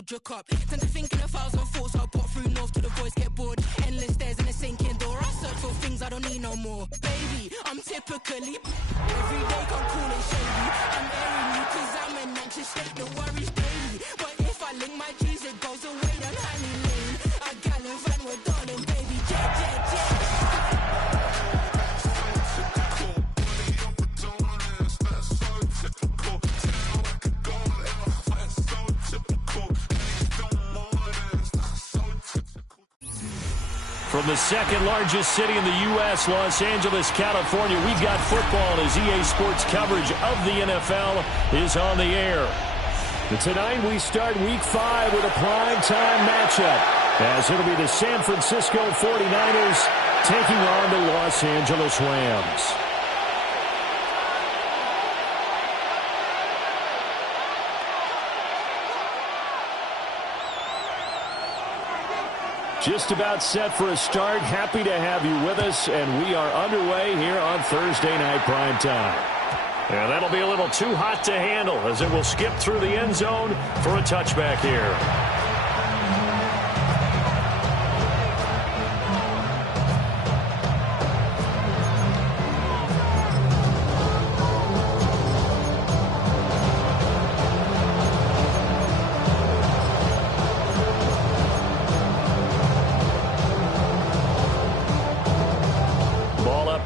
will jerk up. Tend to think in 1,000 thoughts. I'll pop through north to the voice, get bored. Endless stairs in a sinking door. I search for things I don't need no more. Baby, I'm typically every day come cool and shady. I'm airing you cause I'm an anxious state. The worries daily. But if I link my G's, it goes away. Then honey lane. I gallivant with darling, baby. Jet, jet, jet. From the second largest city in the U.S., Los Angeles, California, we've got football as EA Sports coverage of the NFL is on the air. And tonight we start Week 5 with a primetime matchup, as it'll be the San Francisco 49ers taking on the Los Angeles Rams. Just about set for a start. Happy to have you with us, and we are underway here on Thursday Night Primetime. And that'll be a little too hot to handle as it will skip through the end zone for a touchback here.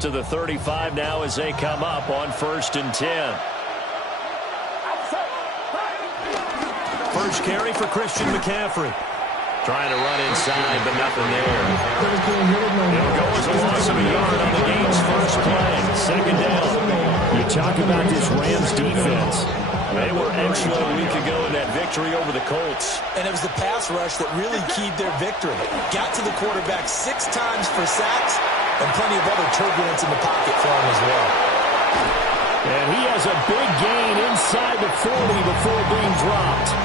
To the 35 now as they come up on 1st and 10. First carry for Christian McCaffrey. Trying to run inside, but nothing there. It'll go as a loss of a yard on the game's first play. Second down. You talk about this Rams defense. They were excellent a week ago in that victory over the Colts. And it was the pass rush that really keyed their victory. Got to the quarterback 6 times for sacks, and plenty of other turbulence in the pocket for him as well. And he has a big gain inside the 40 before being dropped.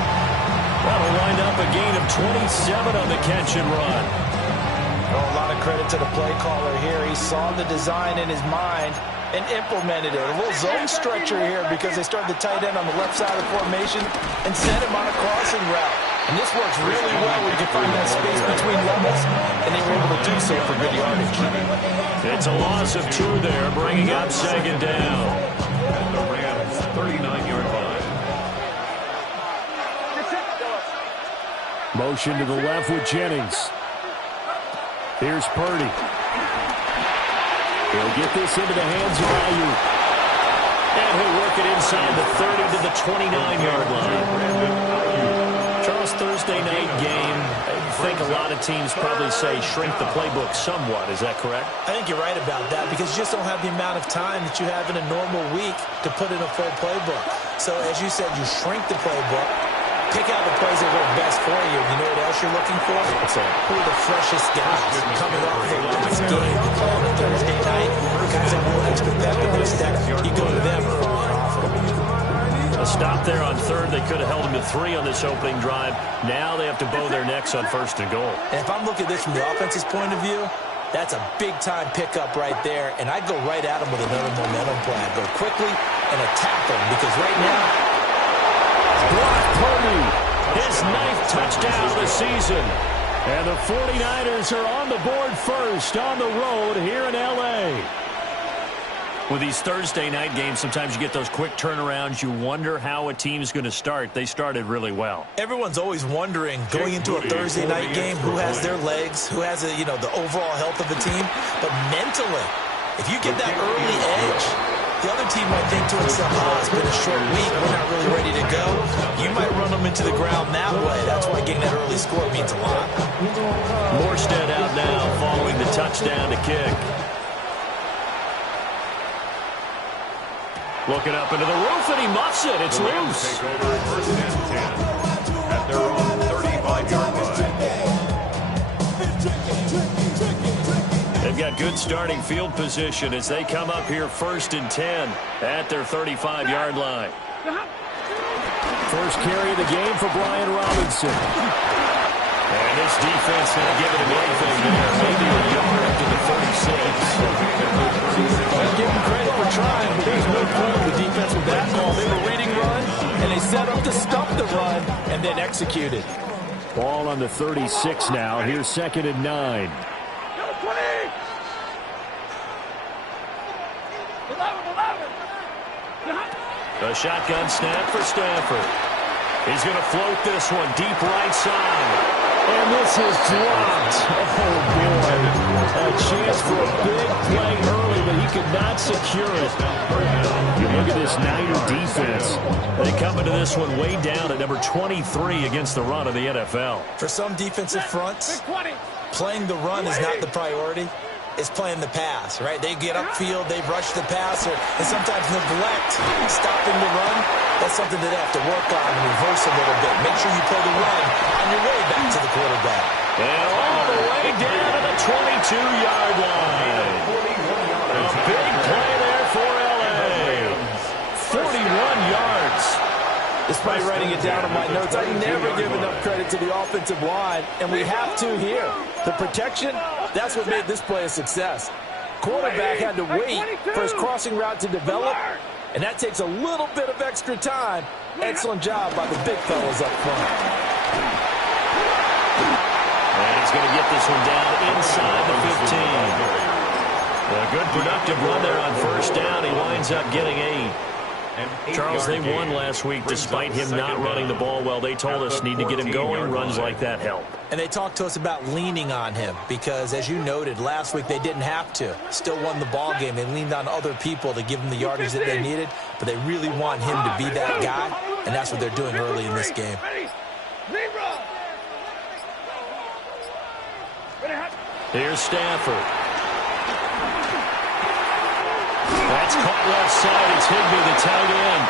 That'll wind up a gain of 27 on the catch and run. Oh, a lot of credit to the play caller here. He saw the design in his mind and implemented it. A little zone structure here because they started the tight end on the left side of the formation and set him on a crossing route. And this works really well when you can find that space between levels, and they were able to do so for good yardage. It's a loss of 2 there, bringing up second down. And the Rams' 39-yard line. Motion to the left with Jennings. Here's Purdy. He'll get this into the hands of Ayuk. And he'll work it inside the 30 to the 29-yard line. Charles, Thursday night game, I think a lot of teams probably say shrink the playbook somewhat. Is that correct? I think you're right about that because you just don't have the amount of time that you have in a normal week to put in a full playbook. So, as you said, you shrink the playbook, pick out the plays that work best for you. You know what else you're looking for? What's that? Who are the freshest guys coming off the last game on a Thursday night? Guys have a little extra pep in their step. You go to them early and often. A stop there on 3rd. They could have held them to 3 on this opening drive. Now they have to bow their necks on 1st and goal. And if I'm looking at this from the offense's point of view, that's a big-time pickup right there. And I'd go right at them with another momentum play. I'd go quickly and attack them because right now, Brock Purdy, his 9th touchdown of the season. And the 49ers are on the board first on the road here in L.A. With these Thursday night games, sometimes you get those quick turnarounds. You wonder how a team's going to start. They started really well. Everyone's always wondering, going into a Thursday night game, who has their legs, who has the overall health of the team. But mentally, if you get that early edge, the other team might think to itself, oh, it's been a short week, we're not really ready to go. You might run them into the ground that way. That's why getting that early score means a lot. Morstead out now following the touchdown to kick. Looking up into the roof, and he muffs it. It's loose. Take over 1st and 10 at their own 35-yard line. They've got good starting field position as they come up here 1st and 10 at their 35-yard line. First carry of the game for Brian Robinson. And this defense not giving him anything there. Maybe a yard up to the 36. Give him credit for trying, but there's no point of the defense with that call. They were reading run, and they set up to stop the run and then execute it. Ball on the 36 now. Here's 2nd and 9. A shotgun snap for Stafford. He's going to float this one deep right side. And this is dropped. Oh, boy. A chance for a big play early, but he could not secure it. You look at this Niner defense. They come into this one way down at number 23 against the run of the NFL. For some defensive fronts, playing the run is not the priority. It's playing the pass, right? They get upfield, they rush the passer, and sometimes neglect stopping the run. That's something that they have to work on and reverse a little bit. Make sure you play the run on your way back to the quarterback. And all the way down to the 22-yard line. A big play there for L.A. 41 yards. Despite writing it down in my notes, I never give enough credit to the offensive line, and we have to here. The protection, that's what made this play a success. Quarterback had to wait for his crossing route to develop, and that takes a little bit of extra time. Excellent job by the big fellas up front. And he's going to get this one down inside the 15. A good productive run there on 1st down. He winds up getting 8. Charles, they won last week despite him not running the ball well. They told us need to get him going. Runs like that help. And they talked to us about leaning on him because, as you noted, last week they didn't have to. Still won the ball game. They leaned on other people to give them the yardage that they needed, but they really want him to be that guy, and that's what they're doing early in this game. Here's Stafford. That's caught left side. It's Higbee, the tight end.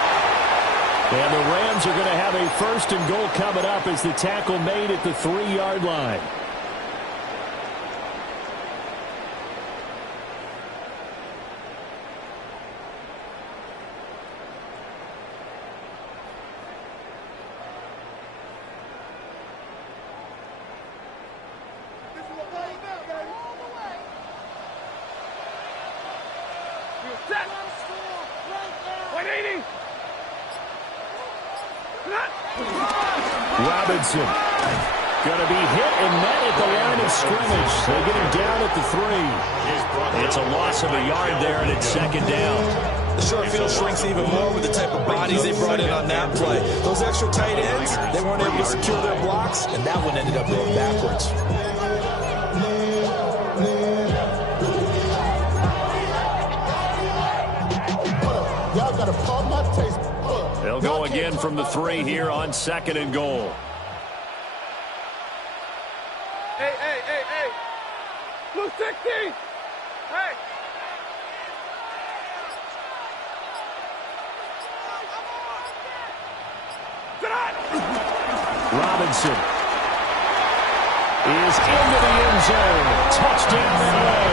And the Rams are going to have a 1st and goal coming up as the tackle made at the 3-yard line. Robinson going to be hit and met at the line of scrimmage. They get him down at the 3. It's a loss of a yard there, and it's 2nd down. The short field shrinks even more with the type of bodies they brought in on that play. Those extra tight ends, they weren't able to secure their blocks, and that one ended up going backwards. Y'all got to pump my taste. They'll go again from the 3 here on 2nd and goal. Hey. Blue 60. Hey. Robinson is into the end zone. Touchdown, LA.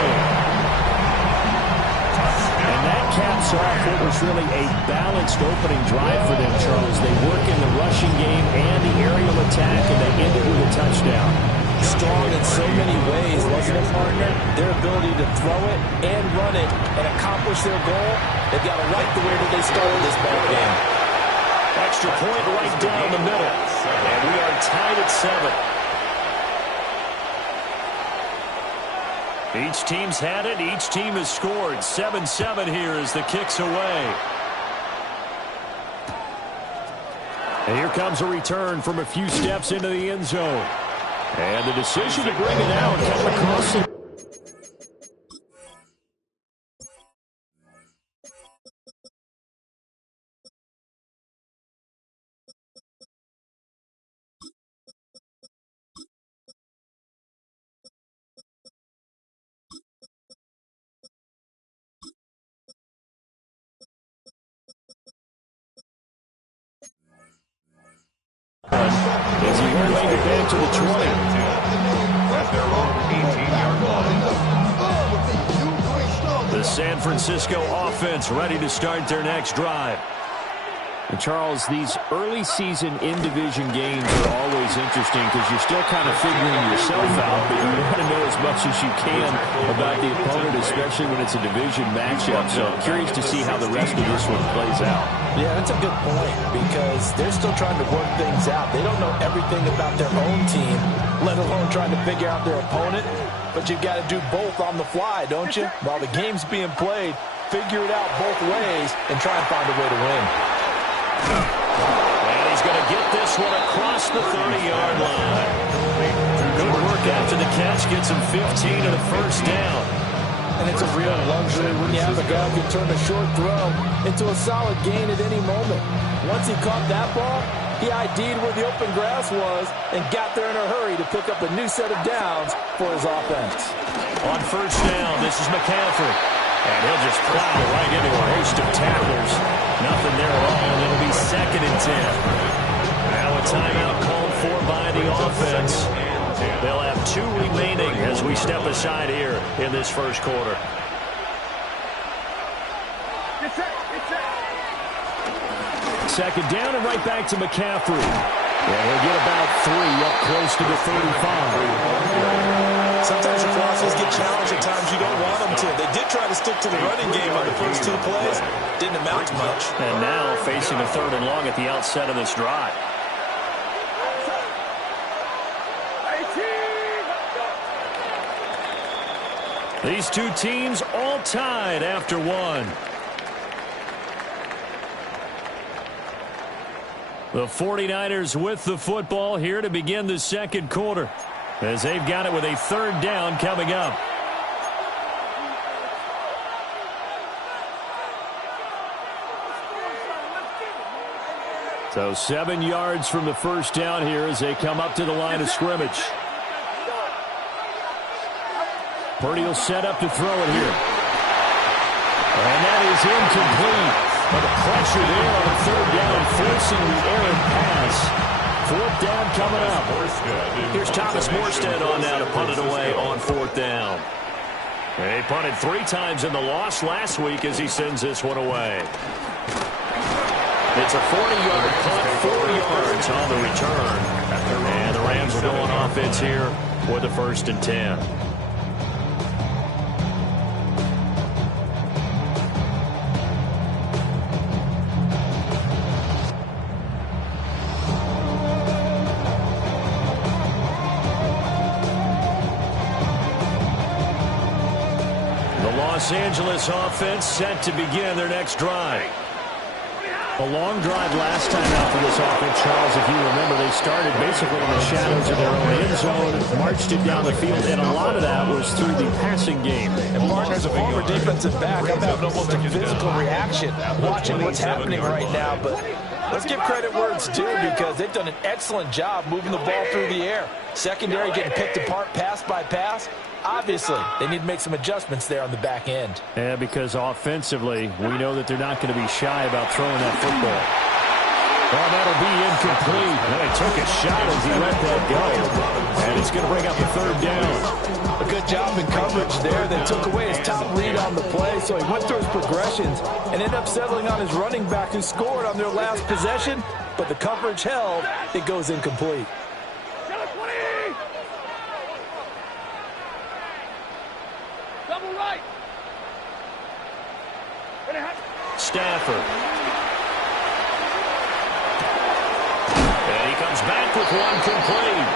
And that caps off what was really a balanced opening drive for them, Charles. They work in the rushing game and the aerial attack, and they ended with a touchdown. Strong in so many ways, wasn't it, partner? Their ability to throw it and run it and accomplish their goal, they've got to like the way that they started this ball game. Extra point right down the middle. And we are tied at 7. Each team's had it. Each team has scored. 7-7 here as the kick's away. And here comes a return from a few steps into the end zone. And the decision to bring it out coming across the... As he will make it back to the 20. At their own 18-yard line. The San Francisco offense ready to start their next drive. And Charles, these early season in-division games are always always interesting because you're still kind of figuring yourself out, but you want to know as much as you can about the opponent, especially when it's a division matchup. So I'm curious to see how the rest of this one plays out. Yeah, that's a good point because they're still trying to work things out. They don't know everything about their own team, let alone trying to figure out their opponent. But you've got to do both on the fly, don't you? While the game's being played, figure it out both ways and try and find a way to win. And he's going to get this one across the 30-yard line. Good work after the catch. Gets him 15 and a first down. And it's a real luxury when you have a guy who can turn a short throw into a solid gain at any moment. Once he caught that ball, he ID'd where the open grass was and got there in a hurry to pick up a new set of downs for his offense. On first down, this is McCaffrey. And he'll just plow right into a host of tacklers. Nothing there at all, and it'll be 2nd and 10. Now a timeout called for by the offense. They'll have 2 remaining as we step aside here in this first quarter. Second down and right back to McCaffrey. And he'll get about 3 up close to the 35. Sometimes your crosses get challenged at times you don't want them to. They did try to stick to the running game on the first 2 plays. Didn't amount to much. And now facing a 3rd and long at the outset of this drive. These 2 teams all tied after 1. The 49ers with the football here to begin the second quarter, as they've got it with a 3rd down coming up. So 7 yards from the first down here as they come up to the line of scrimmage. Purdy will set up to throw it here. And that is incomplete. But the pressure there on the 3rd down, forcing the errant pass. 4th down coming up. Here's Thomas Morstead on now to punt it away on 4th down. And he punted 3 times in the loss last week as he sends this one away. It's a 40-yard punt, 4 yards on the return. And the Rams will go on offense here with the 1st and 10. Los Angeles offense set to begin their next drive. A long drive last time out for this offense, Charles. If you remember, they started basically in the shadows of their own end zone, marched it down the field, and a lot of that was through the passing game. And Martin, as a former defensive back, I'm having almost a physical reaction watching what's happening right now. But let's give credit where it's due because they've done an excellent job moving the ball through the air. Secondary getting picked apart pass by pass. Obviously, they need to make some adjustments there on the back end. Yeah, because offensively, we know that they're not going to be shy about throwing that football. Well, that'll be incomplete. And he took a shot as he let that go. And it's going to bring up a 3rd down. A good job in coverage there. They took away his top lead on the play, so he went through his progressions and ended up settling on his running back who scored on their last possession. But the coverage held. It goes incomplete. Stafford. And he comes back with one complete.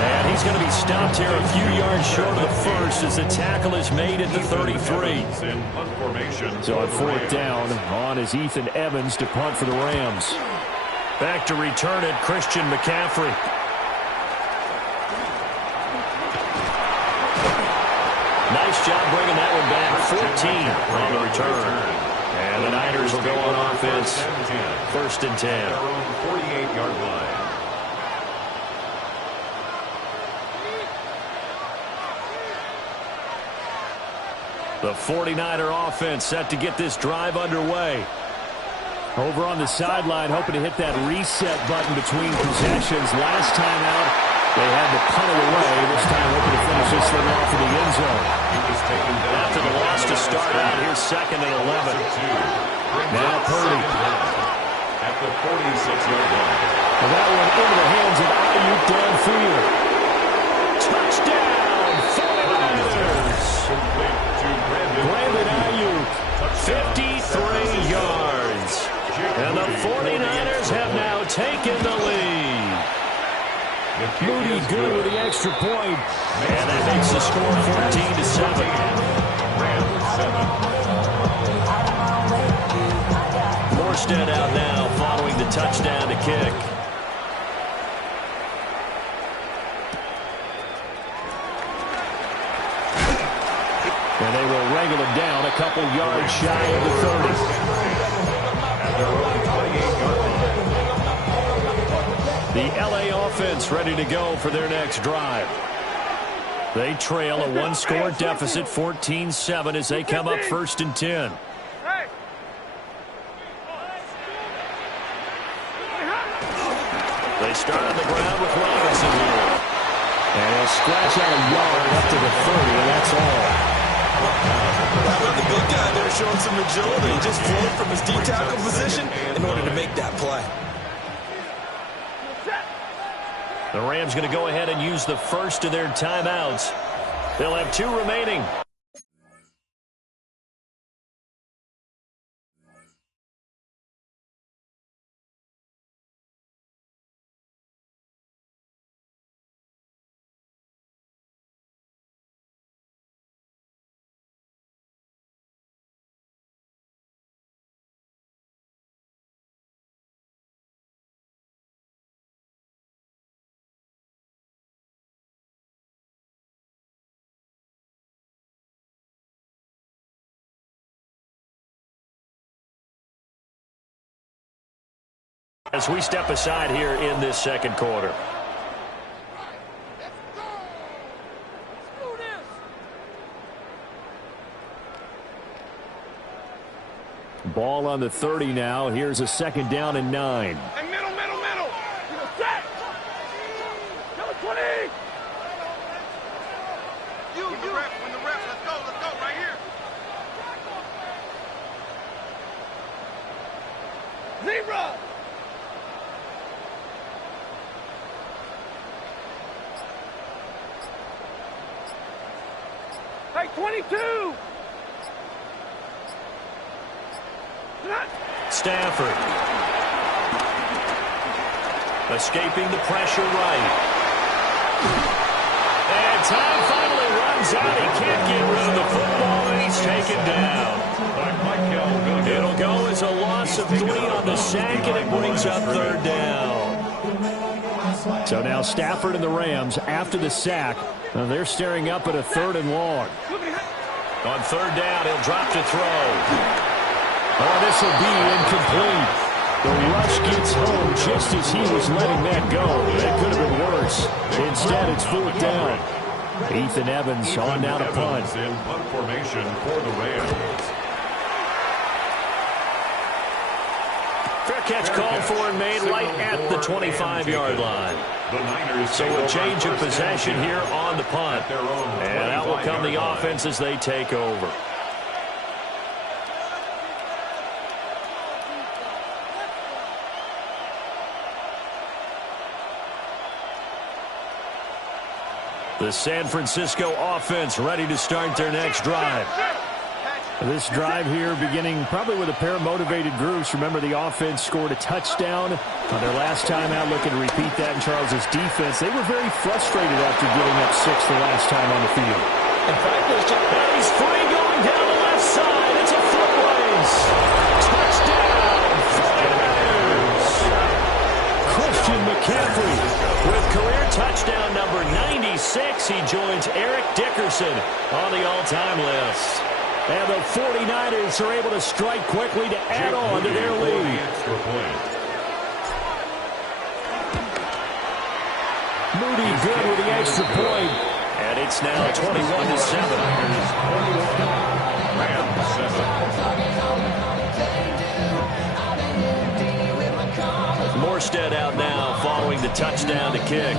And he's going to be stopped here a few yards short of the first as the tackle is made at the 33. So on 4th down, on is Ethan Evans to punt for the Rams. Back to return it, Christian McCaffrey. Nice job bringing that one back. 14 on the return. And the Niners will go on offense. 1st and 10. 48-yard line. The 49er offense set to get this drive underway. Over on the sideline, hoping to hit that reset button between possessions. Last time out, they had to punt it away. This time, hoping to finish this thing off in the end zone. After the loss to start out, here's 2nd and 11. Now Purdy. At the 46-yard line. And that one into the hands of Moody good with the extra point. And that makes the score 14-7. Morstead out now following the touchdown to kick. And they will wrangle him down a couple yards shy of the 30. The LA offense ready to go for their next drive. They trail a one-score deficit, 14-7, as they come up 1st and 10. They start on the ground with Robinson here. And he'll scratch out a yard up to the 30, and that's all. The big guy there showing some agility. He just floated from his D-tackle position in order to make that play. The Rams going to go ahead and use the first of their timeouts. They'll have 2 remaining. As we step aside here in this second quarter. Ball on the 30 now. Here's a 2nd down and 9. Hey, middle. Set. Number 20. You. Win the rep. Let's go right here. Zebra. Hey, 22. Stafford. Escaping the pressure right. And time finally runs out. He can't get rid of the football, and he's taken down. It'll go as a loss of 3 on the sack, and it brings up 3rd down. So now Stafford and the Rams, after the sack, they're staring up at a 3rd and long. On 3rd down, he'll drop to throw. Oh, this will be incomplete. The rush gets home just as he was letting that go. That could have been worse. Instead, it's 4th down. Ethan Evans on now to punt. In punt formation for the Rams. Fair catch called for and made right at the 25-yard line. So a change of possession here on the punt. And out will come the offense as they take over. The San Francisco offense ready to start their next drive. This drive here beginning probably with a pair of motivated groups. Remember, the offense scored a touchdown on their last time out, looking to repeat that in Charles's defense. They were very frustrated after giving up 6 the last time on the field. In fact, he's free going down the left side. It's a foot race. Touchdown, 49ers. Christian McCaffrey with career touchdown number 96. He joins Eric Dickerson on the all-time list. And the 49ers are able to strike quickly to add on to their lead. Moody good with the extra point. And it's now 21-7. Morstead out now following the touchdown to kick.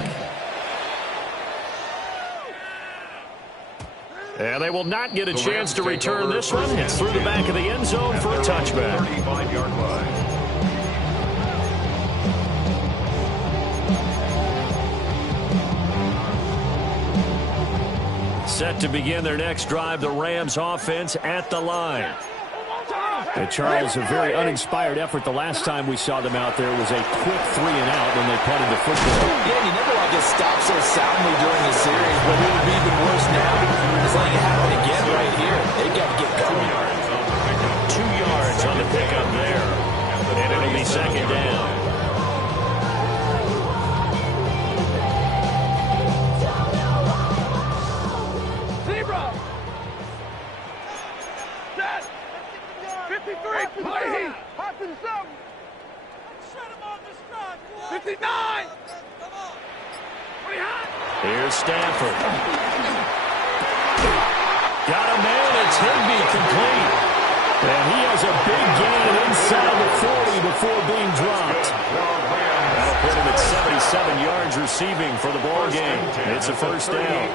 And they will not get a chance to return this one. It's through the back of the end zone for a touchback. 35-yard line. Set to begin their next drive, the Rams offense at the line. And Charles, a very uninspired effort. The last time we saw them out there was a quick 3-and-out when they punted the football. Yeah, you never want to get What would be even worse now is letting it happen again right here. They've got to get going. 2 yards on the pickup there. And it'll be second down. Zebra. Set. 53. Play. Hot to the 7. 59. Pretty hot. Here's Stanford. Got a man. It's Higbee complete. And he has a big gain inside the 40 before being dropped. That'll put him at 77 yards receiving for the ball game. It's a first down.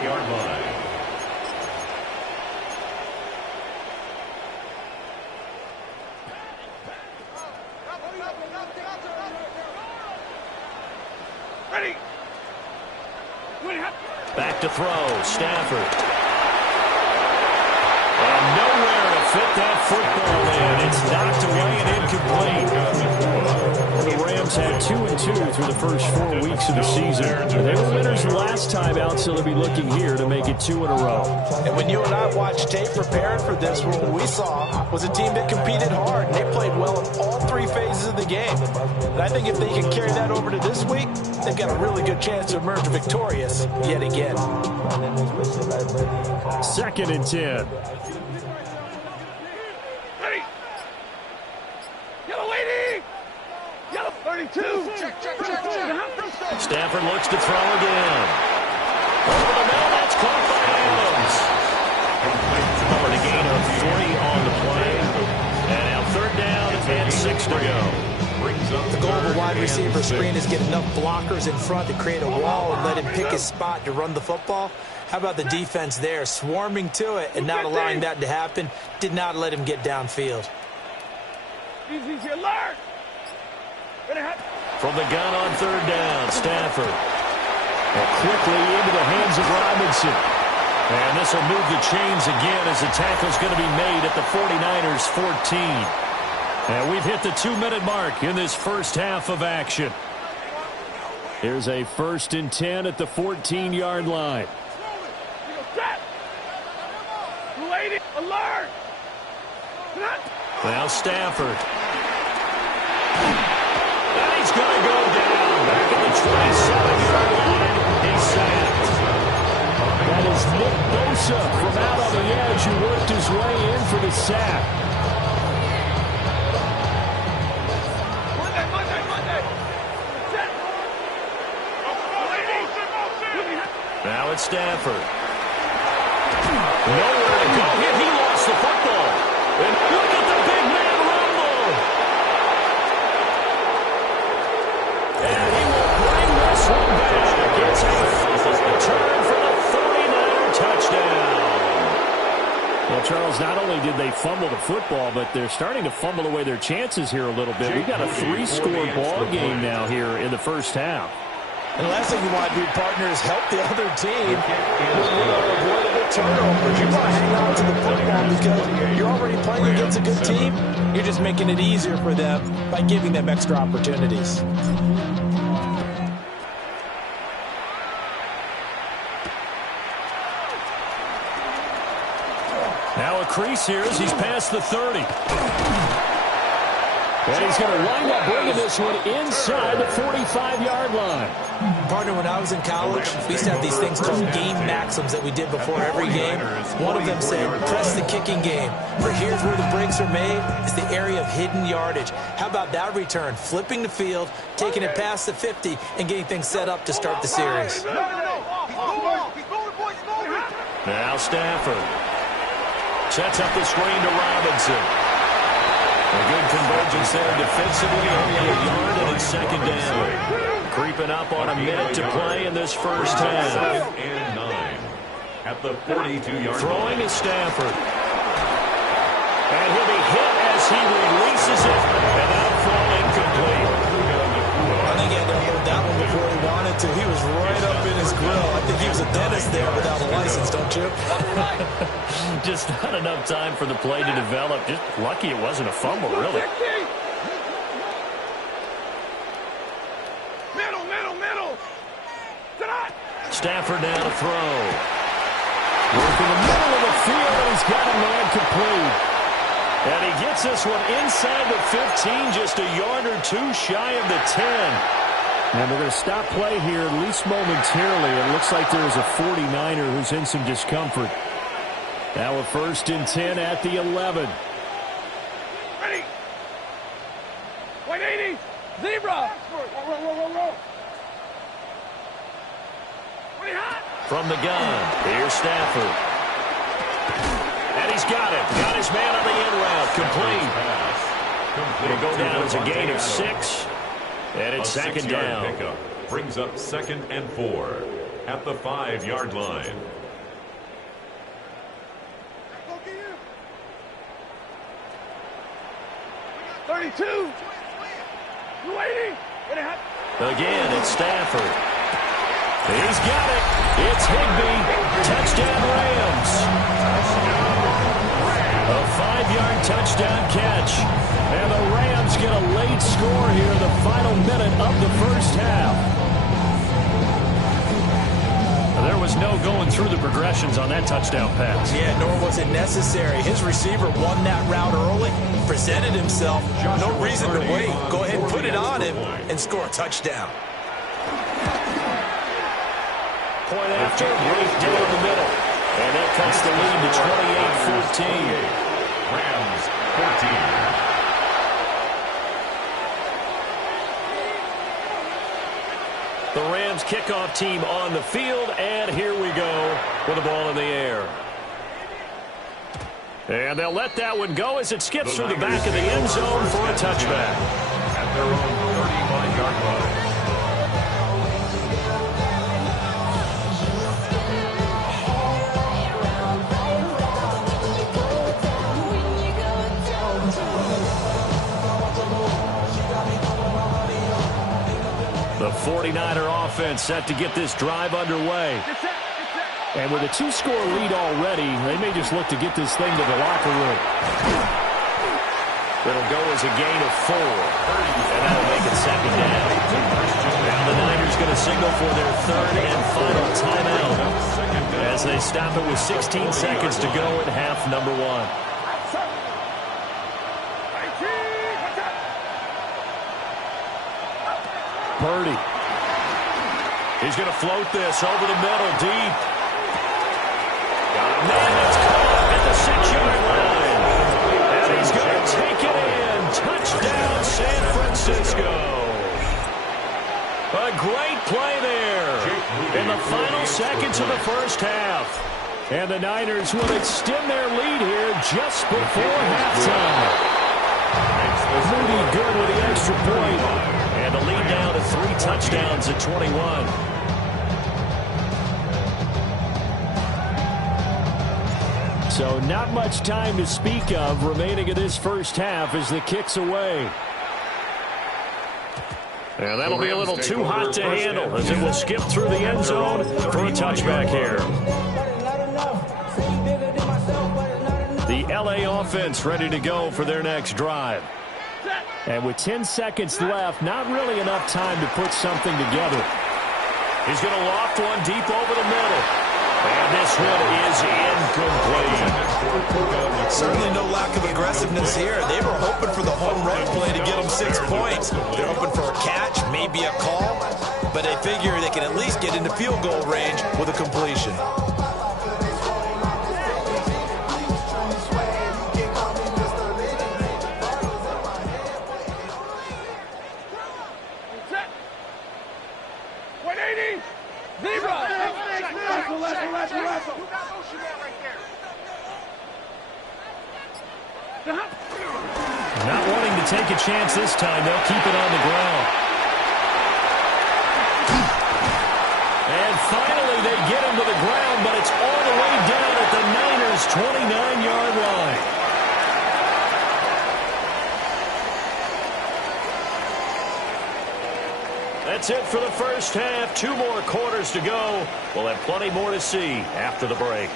Ready. Back to throw. Stafford. And nowhere to fit that football in. It's knocked away and incomplete. The Rams had 2-2 through the first 4 weeks of the season. They were winners last time out, so they'll be looking here to make it 2 in a row. And when you and I watched tape preparing for this, what we saw was a team that competed hard, and they played well in all 3 phases of the game. And I think if they can carry that over to this week, they've got a really good chance to emerge victorious yet again. 2nd and 10. Ready. Yellow 80. Yellow 32. Check. Stafford looks to throw again. Over the middle, that's caught by Adams. For the gain of 3 on the play. And now 3rd down and 6 to go. The goal of a wide receiver screen is get enough blockers in front to create a wall and let him pick his spot to run the football. How about the defense there, swarming to it and not allowing that to happen? Did not let him get downfield. Easy alert. From the gun on 3rd down, Stafford. And quickly into the hands of Robinson. And this will move the chains again as the tackle's going to be made at the 49ers 14. And we've hit the 2-minute mark in this first half of action. Here's a 1st and 10 at the 14-yard line. Set. Lady alert. Now Stafford. And he's going to go down back at the 27-yard line. He's sacked. That is Nick Bosa from out on the edge who worked his way in for the sack. Monday. Set. Now it's Stafford. Nowhere to go. He lost the football. And look at the big man rumble. And he will bring this one back. It's a fumble return for the 49er touchdown. Well, Charles, not only did they fumble the football, but they're starting to fumble away their chances here a little bit. We've got a 3-score ball game now here in the first half. And the last thing you want to do, partner, is help the other team with avoidable turnovers. You want to hang on to the football because you're already playing against a good team. You're just making it easier for them by giving them extra opportunities. Now a crease here as he's past the 30. And he's going to wind up bringing this one inside the 45-yard line. Partner, when I was in college, we used to have these things called game maxims that we did before every game. One of them said, press the kicking game. For here's where the breaks are made, is the area of hidden yardage. How about that return? Flipping the field, taking it past the 50, and getting things set up to start the series. Now Stafford sets up the screen to Robinson. A good convergence there defensively, only a yard, and it's 2nd down. Creeping up on a minute to play in this first half. 2nd and 9 at the 42-yard line. Throwing is Stafford. And he'll be hit as he releases it, and that'll fall incomplete. I think he had to hold that one before he wanted to. He was right up in his grill. I think he was a dentist there without a license, don't you? Just not enough time for the play to develop. Just lucky it wasn't a fumble, really. Middle. Stafford now to throw. Working the middle of the field, and he's got a man complete. And he gets this one inside the 15, just a yard or two shy of the 10. And they're going to stop play here, at least momentarily. It looks like there's a 49er who's in some discomfort. Now a 1st and 10 at the 11. Ready. 180. Zebra. From the gun, here's Stafford. And he's got it. Got his man on the in route. Complete. It'll go down as a gain of 6. And it's second down. Pickup brings up 2nd and 4 at the 5-yard line. Again, it's Stafford. He's got it. It's Higbee. Touchdown, Rams. A 5-yard touchdown catch. And the Rams get a late score here in the final minute of the first half. There was no going through the progressions on that touchdown pass. Yeah, nor was it necessary. His receiver won that route early, presented himself. No reason to wait. Go ahead and put it on him and score a touchdown. Point after, right down the middle. And that cuts the lead to 28-14. Rams 14. The Rams kickoff team on the field, and here we go with the ball in the air. And they'll let that one go as it skips through the back of the end zone for a touchback. At their own 35-yard line. The 49er offense set to get this drive underway. And with a 2-score lead already, they may just look to get this thing to the locker room. It'll go as a gain of 4. And that'll make it second down. Now the Niners going to signal for their 3rd and final timeout as they stop it with 16 seconds to go in half number 1. Purdy. He's going to float this over the middle, deep. Man, it's caught at the 6-yard line. And he's going to take it in. Touchdown, San Francisco. A great play there in the final seconds of the first half. And the Niners will extend their lead here just before halftime. Moody good with the extra point. And the lead down to 3 touchdowns at 21. So not much time to speak of remaining in this first half as the kick's away. And that'll be a little too hot to handle as it will skip through the end zone for a touchback here. The LA offense ready to go for their next drive. And with 10 seconds left, not really enough time to put something together. He's going to loft one deep over the middle. And this one is incomplete. Certainly no lack of aggressiveness here. They were hoping for the home run play to get them 6 points. They're hoping for a catch, maybe a call, but they figure they can at least get into field goal range with a completion. Not wanting to take a chance this time, they'll keep it on the ground. And finally they get him to the ground, but it's all the way down at the Niners' 29-yard line. That's it for the first half. 2 more quarters to go. We'll have plenty more to see after the break.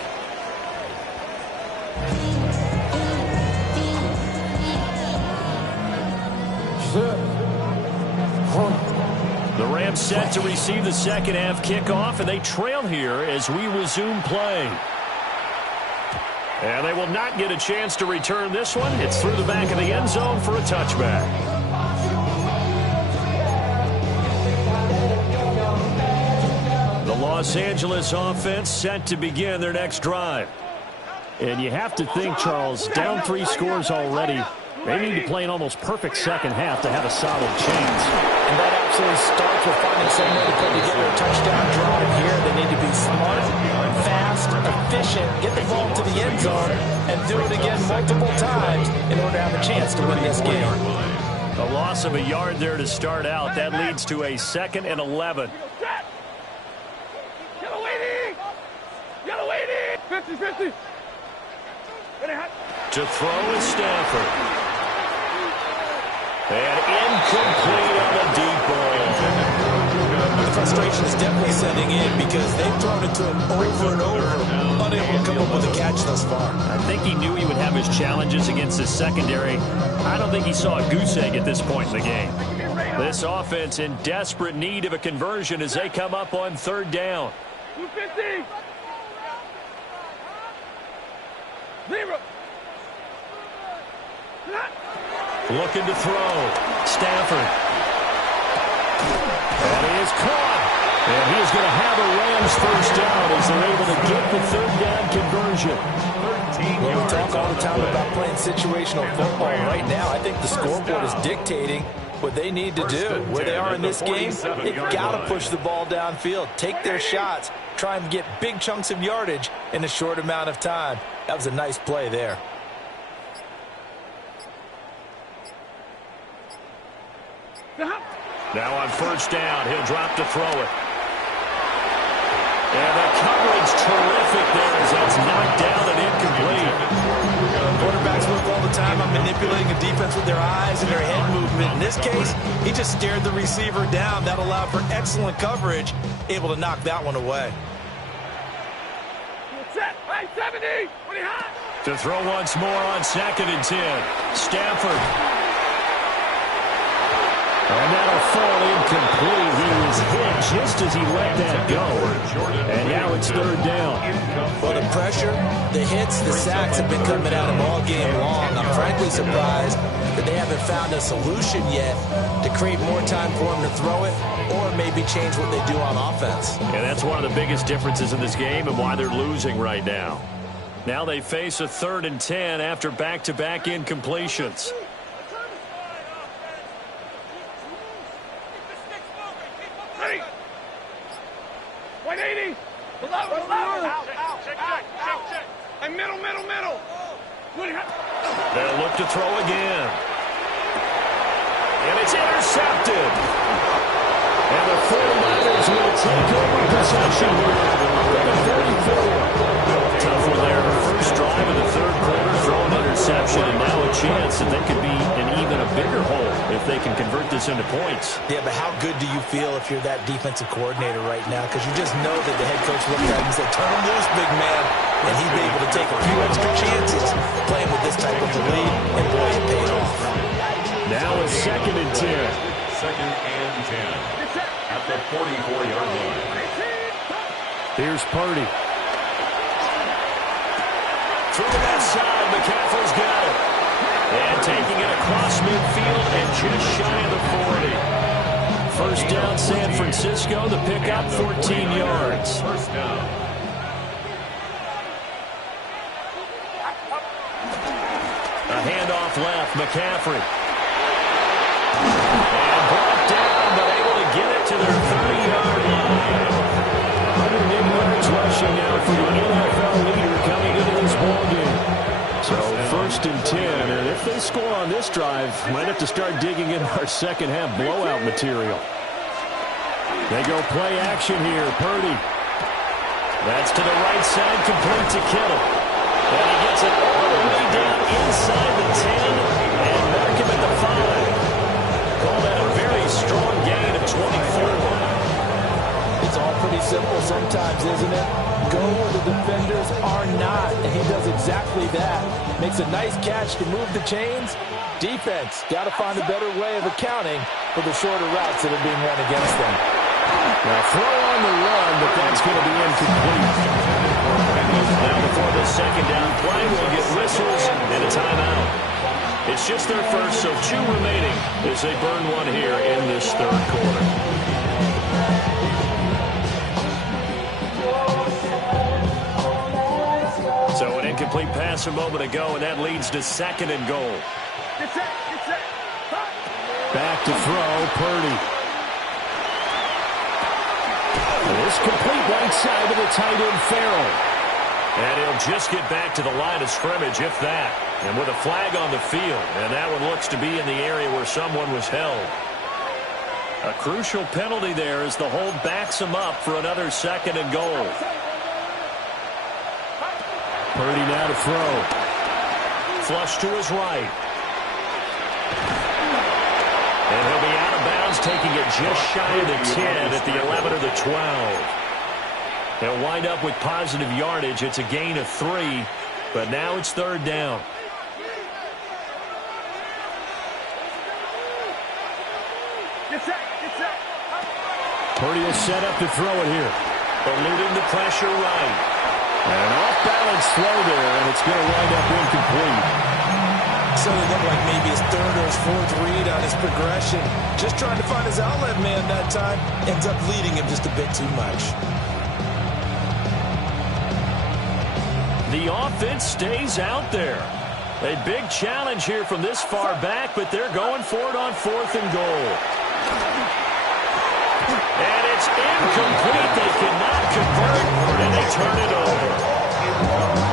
The Rams Time set to receive the second half kickoff, and they trail here as we resume play. And they will not get a chance to return this one. It's through the back of the end zone for a touchback. The Los Angeles offense set to begin their next drive. And you have to think, Charles, down 3 scores already. They need to play an almost perfect second half to have a solid chance. And that absolutely starts with finding some way to put together a touchdown drive here. They need to be smart, fast, efficient, get the ball to the end zone, and do it again multiple times in order to have a chance to win this game. A loss of a yard there to start out. That leads to a 2nd and 11. Yellow 80! Yellow 80! 50-50! To throw is Stafford. And incomplete on the deep ball. The frustration is definitely setting in because they've thrown it to him over and over, unable to come up with a catch thus far. I think he knew he would have his challenges against his secondary. I don't think he saw a goose egg at this point in the game. This offense in desperate need of a conversion as they come up on 3rd down. 250! 0! Looking to throw. Stafford. And he is caught. And he is going to have a Rams first down as they're able to get the 3rd down conversion. Well, we talk all the time about playing situational football. Right now, I think the scoreboard is dictating what they need to do. Where they are in this game, they've got to push the ball downfield, take their shots, try and get big chunks of yardage in a short amount of time. That was a nice play there. Now on 1st down, he'll drop to throw it. And the coverage terrific there as that's knocked down and incomplete. Quarterbacks work all the time on manipulating a defense with their eyes and their head movement. In this case, he just stared the receiver down. That allowed for excellent coverage, able to knock that one away. Set! Hey, 70! What are you hot? To throw once more on 2nd and 10. Stafford. And that'll fall incomplete. He was hit just as he let that go. And now it's 3rd down. Well, the pressure, the hits, the sacks have been coming at him all game long. I'm frankly surprised that they haven't found a solution yet to create more time for him to throw it or maybe change what they do on offense. And that's one of the biggest differences in this game and why they're losing right now. Now they face a 3rd and 10 after back-to-back incompletions. And middle. They'll look to throw again. And it's intercepted. And the 49ers will take over possession here at the 44. Tough one there. First drive of the 3rd quarter, throw an interception, and now a chance that they could be in even a bigger hole if they can convert this into points. Yeah, but how good do you feel if you're that defensive coordinator right now? Because you just know that the head coach looked at him and said, turn him loose, big man. And he's been able to take a few extra chances playing with this type of a lead, and boy, it paid off. Now it's 2nd and 10. 2nd and 10 at the 44-yard line. Here's Purdy. Through that side, McCaffrey's got it. And taking it across midfield and just shy of the 40. First down, San Francisco. The pickup, 14 yards. First down. A handoff left, McCaffrey. And brought down, but able to get it to their 30-yard line. 108 yards rushing now for the NFL leader coming into this ballgame. So 1st and 10, and if they score on this drive, might have to start digging in our second half blowout material. They go play action here, Purdy. That's to the right side, complete to Kittle. And he gets it all the way down inside the 10 and mark him at the 5. Call that a very strong gain of 24. It's all pretty simple sometimes, isn't it? Go where the defenders are not, and he does exactly that. Makes a nice catch to move the chains, Defense, got to find a better way of accounting for the shorter routes that are being run against them. Now throw on the run, but that's going to be incomplete. Now before the second down play, we'll get whistles and a timeout. It's just their first, so 2 remaining as they burn one here in this third quarter. So an incomplete pass a moment ago, and that leads to 2nd and goal. Back to throw, Purdy. This complete right side of the tight end, Farrell. And he'll just get back to the line of scrimmage, if that. And with a flag on the field, and that one looks to be in the area where someone was held. A crucial penalty there as the hold backs him up for another 2nd and goal. Purdy now to throw. Flush to his right. And he'll be out of bounds, taking it just shy of the 10 at the 11 or the 12. They'll wind up with positive yardage. It's a gain of 3, but now it's 3rd down. Purdy will set up to throw it here. Eluding the pressure right. And an off-balance throw there, and it's going to wind up incomplete. So it looked like maybe his 3rd or his 4th read on his progression. Just trying to find his outlet man that time. Ends up leading him just a bit too much. The offense stays out there. A big challenge here from this far back, but they're going for it on 4th and goal. And it's incomplete. They cannot convert, and they turn it over.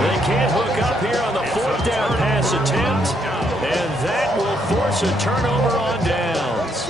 They can't hook up here on the 4th down pass attempt, and that will force a turnover on downs.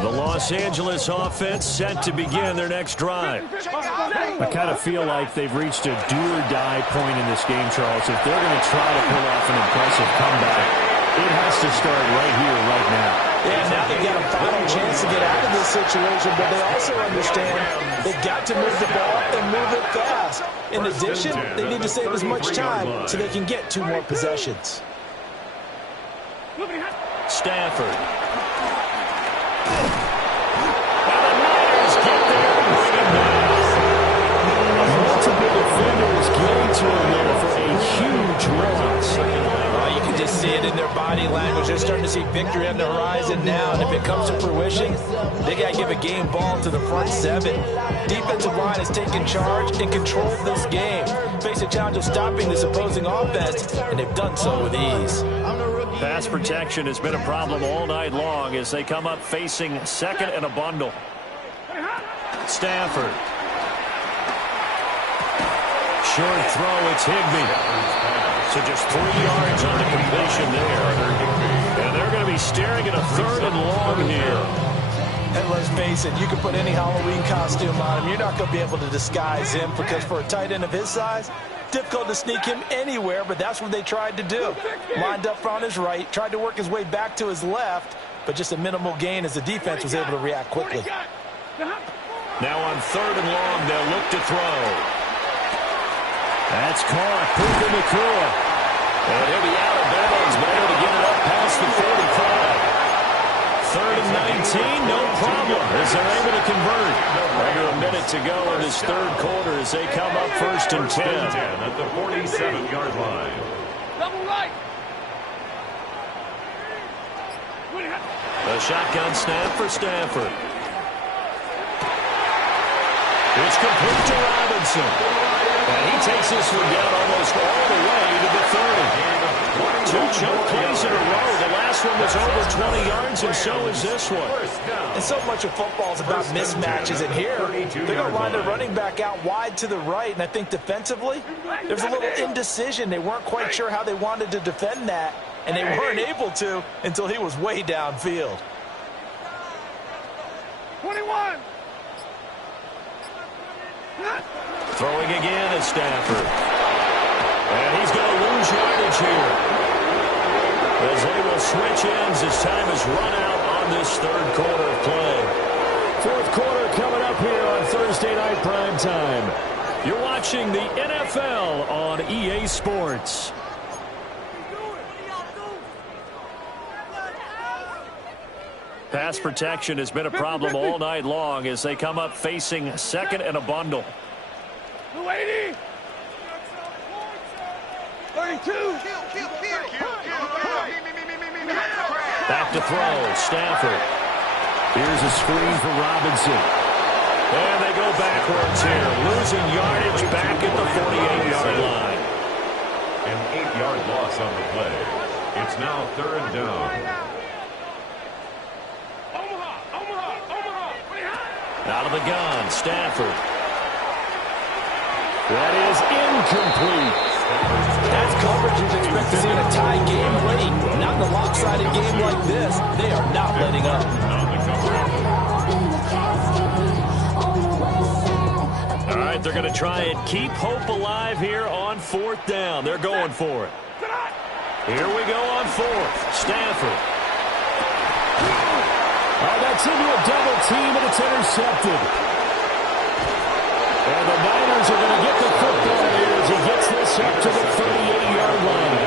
The Los Angeles offense set to begin their next drive. I kind of feel like they've reached a do-or-die point in this game, Charles. If they're going to try to pull off an impressive comeback, it has to start right here, right now. Yeah, now they've got a final chance to get out of this situation, but they also understand they've got to move the ball and move it fast. In addition, they need to save as much time so they can get 2 more possessions. Stafford. And the Niners get there and bring him down. Multiple defenders getting to him there for a huge loss. You can just see it in their body language. They're starting to see victory on the horizon now, and if it comes to fruition, they got to give a game ball to the front 7. Defensive line has taken charge and controlled this game. Face a challenge of stopping this opposing offense, and they've done so with ease. Pass protection has been a problem all night long as they come up facing 2nd and a bundle. Stafford. Short throw, it's Higbee. So just 3 yards on the completion there. And they're going to be staring at a 3rd and long here. And let's face it, you can put any Halloween costume on him. You're not going to be able to disguise him because for a tight end of his size, difficult to sneak him anywhere, but that's what they tried to do. Lined up on his right, tried to work his way back to his left, but just a minimal gain as the defense was able to react quickly. Now on 3rd and long, they'll look to throw. That's caught. Puka Nacua. And he'll be out of bounds, but able to get it up past the 45. 3rd and 19, no problem, as they're able to convert. Under a minute to go in this 3rd quarter as they come up 1st and 10. At the 47-yard line. Double right. A shotgun snap for Stafford. It's complete to Robinson. And he takes this one down almost all the way to the 30. 2 choke plays in a row. The last one was over 20 yards, and so is this one. And so much of football is about mismatches, and here they're going to line their running back out wide to the right, and I think defensively there's a little indecision. They weren't quite sure how they wanted to defend that, and they weren't able to until he was way downfield. 21. Throwing again is Stafford. And he's going to lose yardage here. As they will switch ends as time is run out on this 3rd quarter of play. Fourth quarter coming up here on Thursday Night Primetime. You're watching the NFL on EA Sports. Pass protection has been a problem all night long as they come up facing second and a bundle. 280. 32. Back to throw. Stafford. Here's a screen for Robinson. And they go backwards here. Losing yardage back at the 48-yard line. An 8-yard loss on the play. It's now third down. Out of the gun, Stafford. That is incomplete. That's coverage you'd expect to see in a tie game late. Not in a lopsided game like this. They are not letting up. All right, they're going to try and keep hope alive here on fourth down. They're going for it. Here we go on fourth. Stafford. Oh, that's into a double team, and it's intercepted. And the Niners are going to get the football here as he gets this up to the 38-yard line.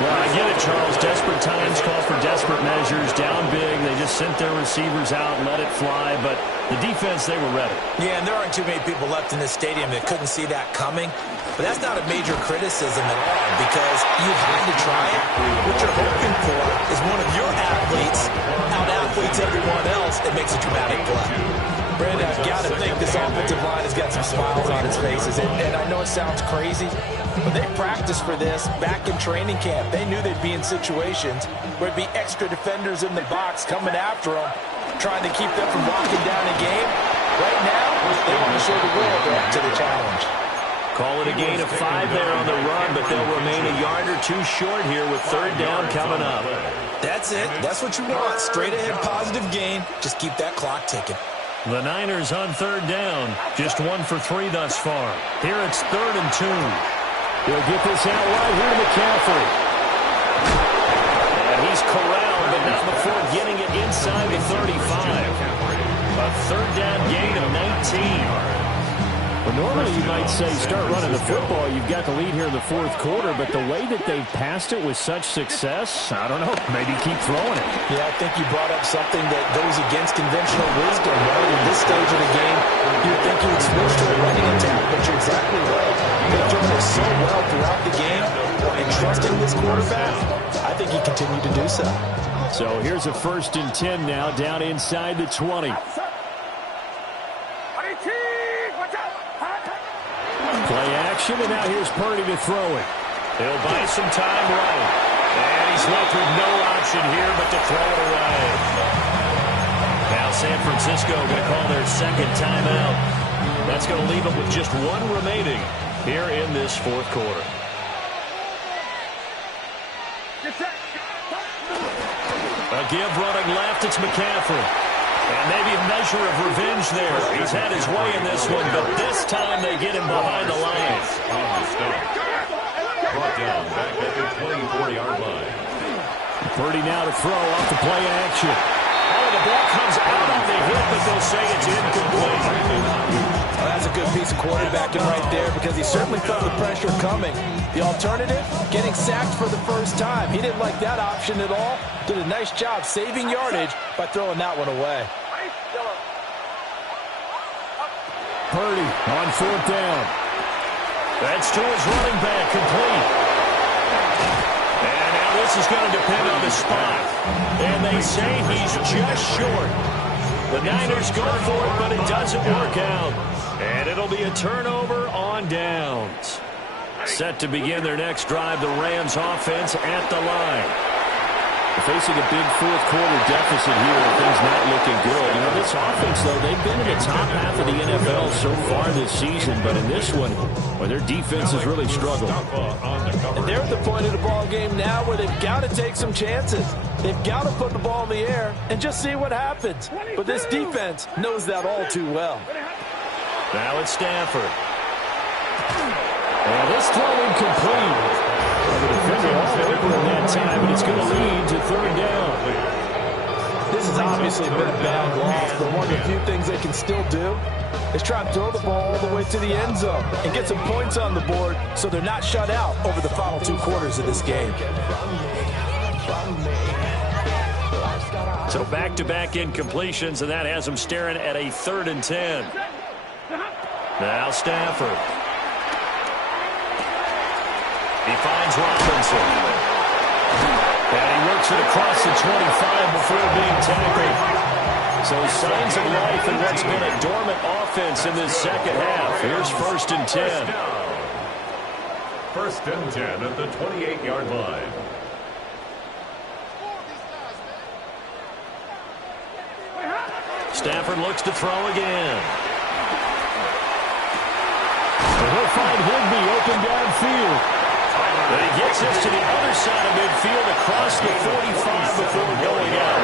Well, I get it, Charles. Desperate times call for desperate measures. Down big, they just sent their receivers out and let it fly. But the defense, they were ready. Yeah, and there aren't too many people left in this stadium that couldn't see that coming. But that's not a major criticism at all because you had to try it. What you're hoping for is one of your athletes out-athletes everyone else that makes a dramatic play. Brandon, I've got to think this offensive line has got some smiles on its faces. And I know it sounds crazy, but they practiced for this back in training camp. They knew they'd be in situations where there'd be extra defenders in the box coming after them, trying to keep them from walking down a game. Right now, they want to show the world they're up to the challenge. Call it a gain of 5 there on the run, but they'll remain a yard or two short here with third down coming up. That's it. That's what you want. Straight ahead positive gain. Just keep that clock ticking. The Niners on third down. Just 1 for 3 thus far. Here it's 3rd and 2. He'll get this out wide here to McCaffrey. And he's corralled, but not before getting it inside the 35. A third down gain of 19. Well, normally you might say start running the football. You've got the lead here in the fourth quarter, but the way that they've passed it with such success, I don't know, maybe keep throwing it. Yeah, I think you brought up something that goes against conventional wisdom, right? In this stage of the game, you'd think you would switch to a running attack, but you're exactly right. They've done it so well throughout the game, and trusting this quarterback, I think he continued to do so. So here's a 1st and 10 now, down inside the 20. Play action, and now here's Purdy to throw it. He'll buy some time right. And he's left with no option here but to throw it away. Now San Francisco going to call their second timeout. That's going to leave them with just 1 remaining here in this fourth quarter. A give running left, it's McCaffrey. And maybe a measure of revenge there. He's had his way in this one, but this time they get him behind the line. Brought down back at the 24-yard line. Purdy now to throw off the play action. Oh, the ball comes out on the hit, but they'll say it's incomplete. Well, that's a good piece of quarterbacking right there because he certainly felt the pressure coming. The alternative, getting sacked for the first time. He didn't like that option at all. Did a nice job saving yardage by throwing that one away. Purdy on 4th down. That's to his running back, complete. And now this is going to depend on the spot. And they say he's just short. The Niners go for it, but it doesn't work out. And it'll be a turnover on downs. Set to begin their next drive, the Rams offense at the line. They're facing a big fourth quarter deficit here and things not looking good. You know, this offense, though, they've been in the top half of the NFL so far this season, but in this one, well, their defense has really struggled. And they're at the point of the ball game now where they've got to take some chances. They've got to put the ball in the air and just see what happens. But this defense knows that all too well. Now it's Stafford. And this throw incomplete. The defender all over in that time, but it's going to lead to 3rd down. This is obvious. obviously been a bad loss, but one of the few things they can still do is try and throw the ball all the way to the end zone and get some points on the board so they're not shut out over the final 2 quarters of this game. So back-to-back incompletions, and that has them staring at a 3rd and 10. Now Stafford. He finds Robinson. And he works it across the 25 before being tackled. So signs of life in what's been a dormant offense in this second half. Here's 1st and 10. 1st and 10 at the 28-yard line. Stafford looks to throw again. And he'll find Higbee open downfield. But he gets this to the other side of midfield across the 45 before going out.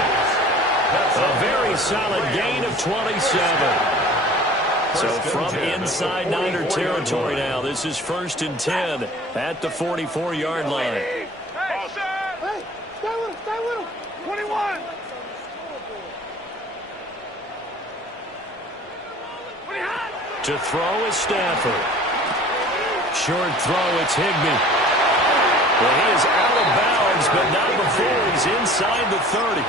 A very solid gain of 27. So from inside Niner territory now, this is 1st and 10 at the 44-yard line. Hey, stay with him. 21. To throw is Stafford. Short throw, it's Higbee. Well, he is out of bounds, but not before he's inside the 30.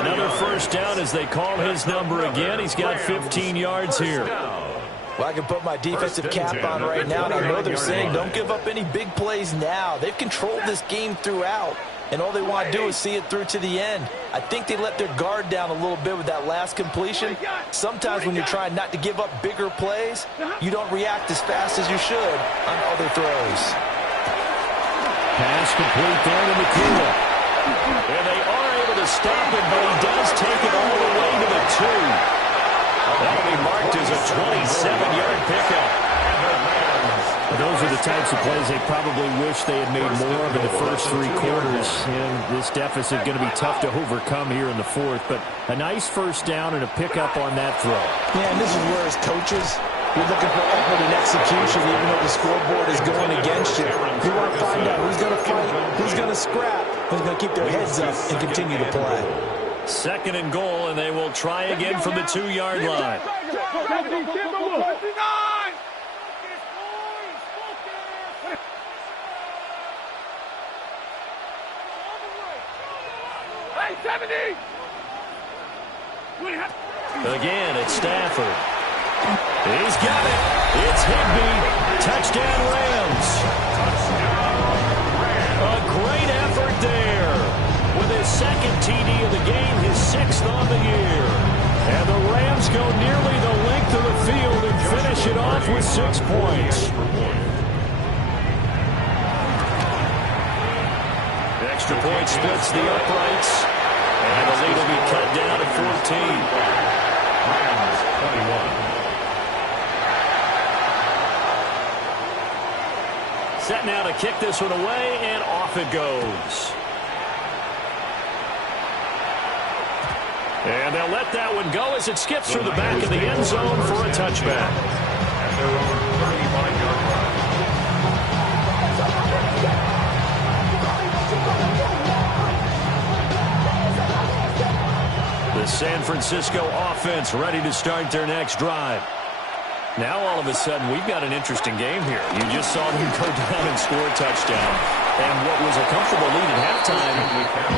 Another 1st down as they call his number again. He's got 15 yards here. Well, I can put my defensive cap on right now, and I know they're saying don't give up any big plays now. They've controlled this game throughout, and all they want to do is see it through to the end. I think they let their guard down a little bit with that last completion. Sometimes when you're trying not to give up bigger plays, you don't react as fast as you should on other throws. Pass complete there to McCool. And they are able to stop him, but he does take it all the way to the 2. That'll be marked as a 27-yard pickup. Those are the types of plays they probably wish they had made more of in the first 3 quarters. And this deficit going to be tough to overcome here in the 4th. But a nice 1st down and a pickup on that throw. Yeah, and this is where as coaches, you're looking for effort and execution even though the scoreboard is going against you. You want to find out who's going to fight, who's going to scrap, who's going to keep their heads up and continue to play. 2nd and goal, and they will try again from the 2-yard line. Again, it's Stafford. He's got it. It's Higbee. Touchdown, Rams. A great effort there. With his 2nd TD of the game, his 6th on the year. And the Rams go nearly the length of the field and finish it off with 6 points. The extra point splits the uprights. And the lead will be cut down to 14. Rams 21. Set now to kick this one away, and off it goes. And they'll let that one go as it skips through the back of the end zone for a touchback. At their own 35-yard line. The San Francisco offense ready to start their next drive. Now all of a sudden we've got an interesting game here. You just saw them go down and score a touchdown. And what was a comfortable lead at halftime,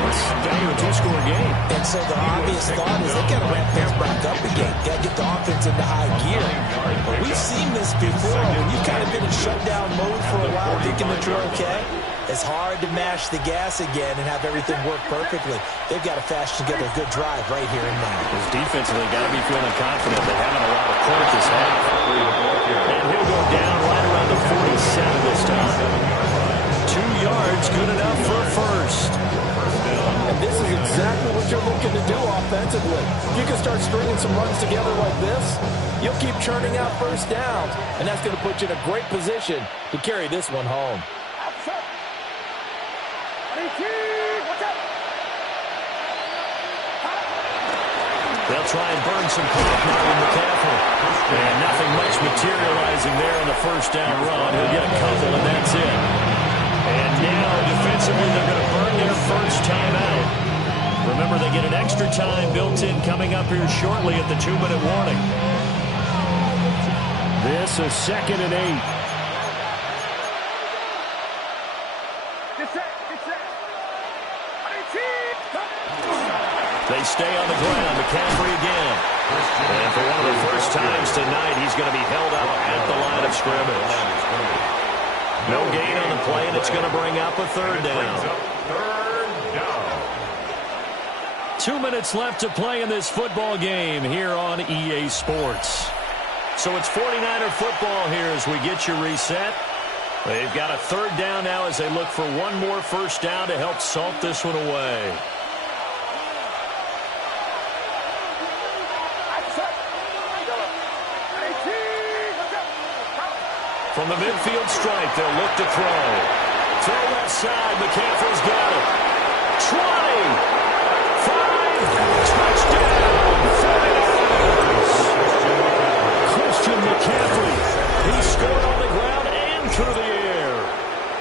it's down to a 2-score game. And so the obvious thought is they got to ramp things back up again. Got to get the offense into high gear. But we've seen this before. When you've kind of been in shutdown mode for a while thinking that you're okay, it's hard to mash the gas again and have everything work perfectly. They've got to fashion together a good drive right here and now. Defensively, got to be feeling confident. They haven't allowed a point this half. And he'll go down right around the 47 this time. 2 yards, good enough for a 1st. And this is exactly what you're looking to do offensively. If you can start stringing some runs together like this, you'll keep churning out 1st downs, and that's going to put you in a great position to carry this one home. They'll try and burn some clock now with McCaffrey. And nothing much materializing there on the 1st down run. He'll get a couple, and that's it. And now, defensively, they're going to burn their 1st timeout. Remember, they get an extra time built in coming up here shortly at the 2-minute warning. This is 2nd and 8. They stay on the ground. McCaffrey again. And for one of the first times tonight, he's going to be held out at the line of scrimmage. No gain on the play, and it's going to bring up a 3rd down. 2 minutes left to play in this football game here on EA Sports. So it's 49er football here as we get you reset. They've got a 3rd down now as they look for one more first down to help salt this one away. From the midfield stripe, they'll look to throw. Throw left side. McCaffrey's got it. 20. 5. Touchdown. 49ers. Christian McCaffrey. He scored on the ground and through the air.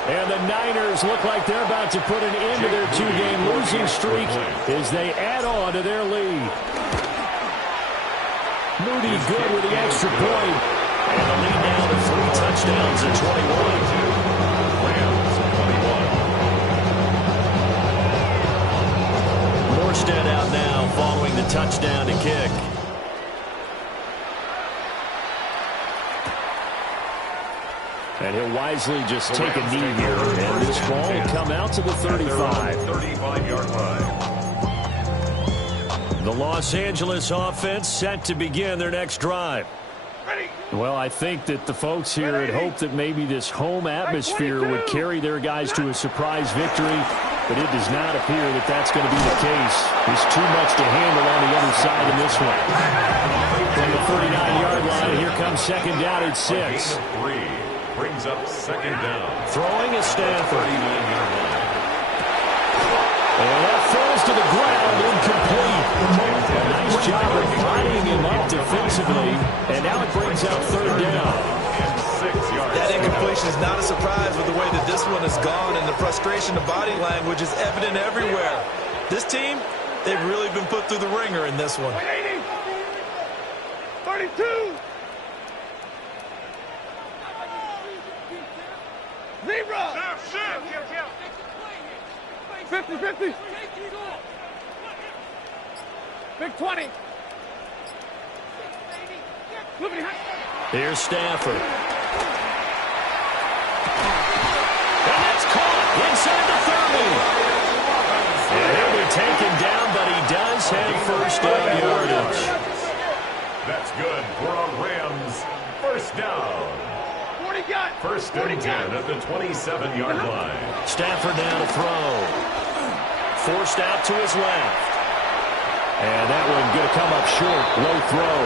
And the Niners look like they're about to put an end to their 2-game losing streak as they add on to their lead. Moody good with the extra point. And the lead now to 3 touchdowns at 21. Rams 21. Morstead out now following the touchdown to kick. And he'll wisely just take a knee here. And this ball will come out to the 35. 35-yard line. The Los Angeles offense set to begin their next drive. Well, I think that the folks here had hoped that maybe this home atmosphere would carry their guys to a surprise victory, but it does not appear that that's going to be the case. There's too much to handle on the other side in this one. From the 39-yard line, here comes 2nd down at 6. 3 brings up 2nd down. Throwing is Stafford. 39-yard line. And that falls to the ground, incomplete. A nice job of bodying him up defensively, and now it brings out 3rd down. That incompletion is not a surprise with the way that this one has gone, and the frustration of body language is evident everywhere. This team, they've really been put through the ringer in this one. 32. 0. 50-50. Big 20. Here's Stafford. And that's caught inside the 30. And he'll be taken down, but he does have first down yardage. That's good for a Rams first down. 40 got. First and 10 at the 27-yard line. Stafford now to throw. Forced out to his left. And that one going to come up short. Low throw.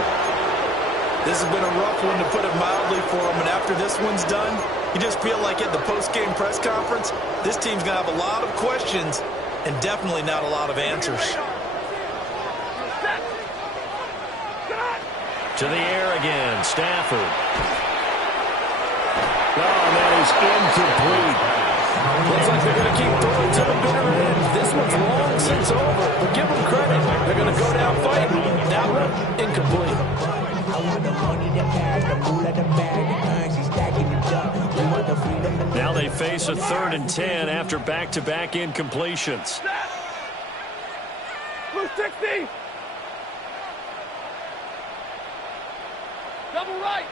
This has been a rough one, to put it mildly, for him. And after this one's done, you just feel like at the post-game press conference, this team's going to have a lot of questions and definitely not a lot of answers. To the air again. Stafford. Oh, that is incomplete. Looks like they're going to keep throwing to the bitter end. This one's long since over, but give them credit. They're going to go down fighting. That one, incomplete. Now they face a 3rd and 10 after back-to-back incompletions. Blue 60. Double right.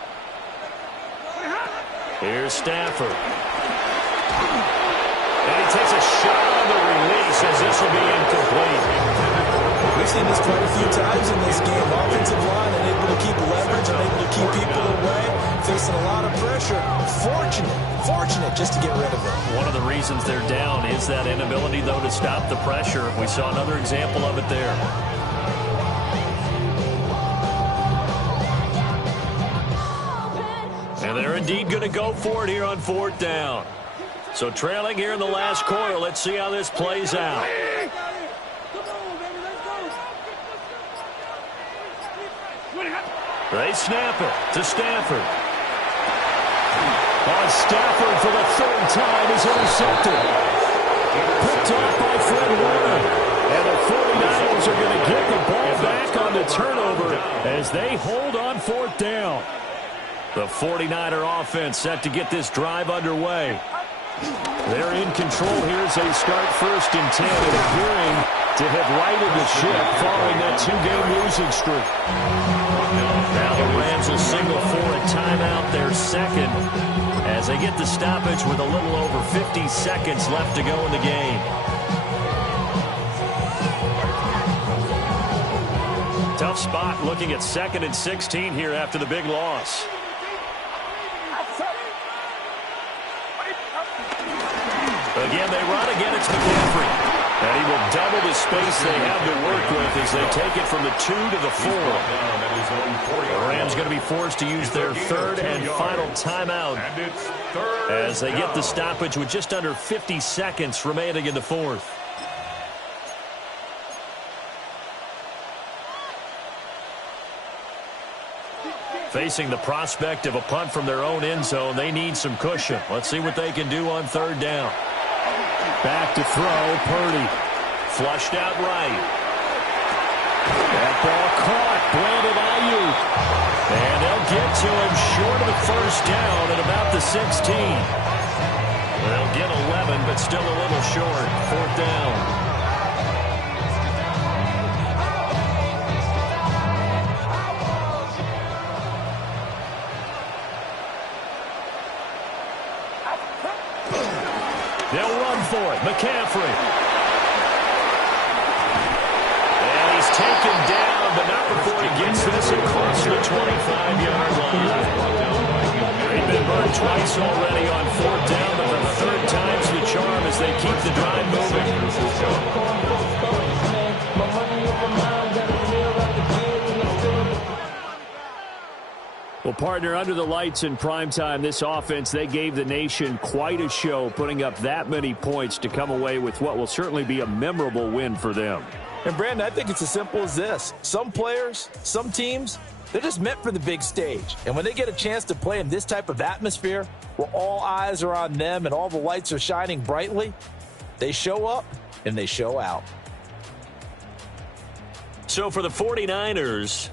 Here's Stafford. And he takes a shot on the release as this will be incomplete. We've seen this quite a few times in this game. Offensive line unable to keep leverage, unable to keep people away, facing a lot of pressure. Fortunate just to get rid of it. One of the reasons they're down is that inability, though, to stop the pressure. We saw another example of it there. And they're indeed going to go for it here on 4th down. So trailing here in the last quarter. Let's see how this plays out. They snap it to Stafford. Stafford for the 3rd time is intercepted. Picked off by Fred Warner. And the as they hold on fourth down. The 49er offense set to get this drive underway. They're in control here as they start first and 10, and appearing to have righted the ship following that 2-game losing streak. Now the Rams will signal for a timeout, their second, as they get the stoppage with a little over 50 seconds left to go in the game. Tough spot looking at 2nd and 16 here after the big loss. Again, they run. Again, it's McCaffrey. And he will double the space they have to work with as they take it from the 2 to the 4. The Rams going to be forced to use their third and final timeout as they get the stoppage with just under 50 seconds remaining in the fourth. Facing the prospect of a punt from their own end zone, they need some cushion. Let's see what they can do on third down. Back to throw, Purdy. Flushed out right. That ball caught. Brandon Ayuk. And they'll get to him short of the first down at about the 16. They'll get 11, but still a little short. Fourth down. They'll run for it. McCaffrey. And he's taken down, but not before he gets this across the 25-yard line. They've been burned twice already on fourth down, but the third time's the charm as they keep the drive moving. Well, partner, under the lights in primetime, this offense, they gave the nation quite a show, putting up that many points to come away with what will certainly be a memorable win for them. And, Brandon, I think it's as simple as this. Some players, some teams, they're just meant for the big stage. And when they get a chance to play in this type of atmosphere where all eyes are on them and all the lights are shining brightly, they show up and they show out. So for the 49ers,